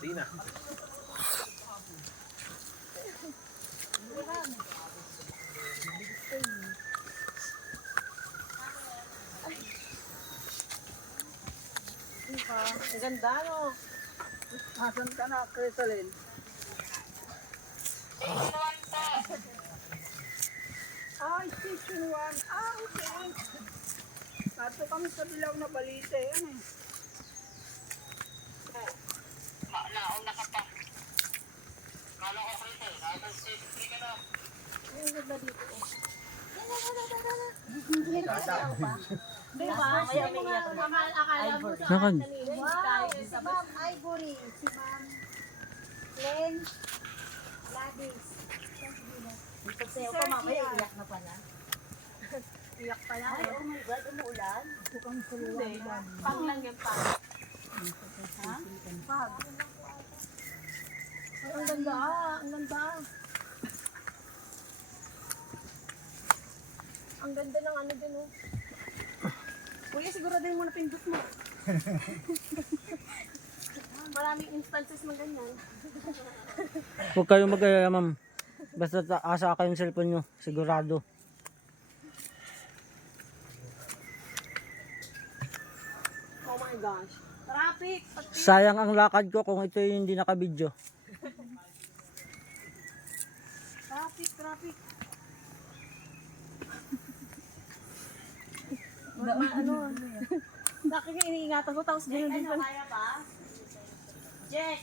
Sina. Ang ganda, no? Asan ka na, Crisalin? Ay, station 1. Ah, okay. Kato kami sa Bilaw na Balite. Yan eh. Nauna ka pa. Kala ko prito, nasa safety ka na. Ang ganda dito. Diba? Kaya may iyak na. Akala mo sa Nakag. kanina. Wow, si Ma'am Ivory, si Ma'am Len Gladys. Pagsayaw pa mamaya, iyak na pala. Iyak pala. Ay, oh my God, umuulan. Bukang Hindi. Pang lang yan, pang. Ha? Pag. Ay, ang ganda, ang ganda. Ang ganda ng ano din, oh. Kuya, siguro din mo na pindot mo. Maraming instances ng ganyan. Huwag kayong mag-alala, ma'am. Basta asa kayo yung cellphone nyo. Sigurado. Oh my gosh. Traffic! Sayang ang lakad ko kung ito yung hindi nakabidyo. Traffic, traffic. Ano yan? Bakit nga iniingatan ko tapos gano'n din pala. Kaya pa? Jack!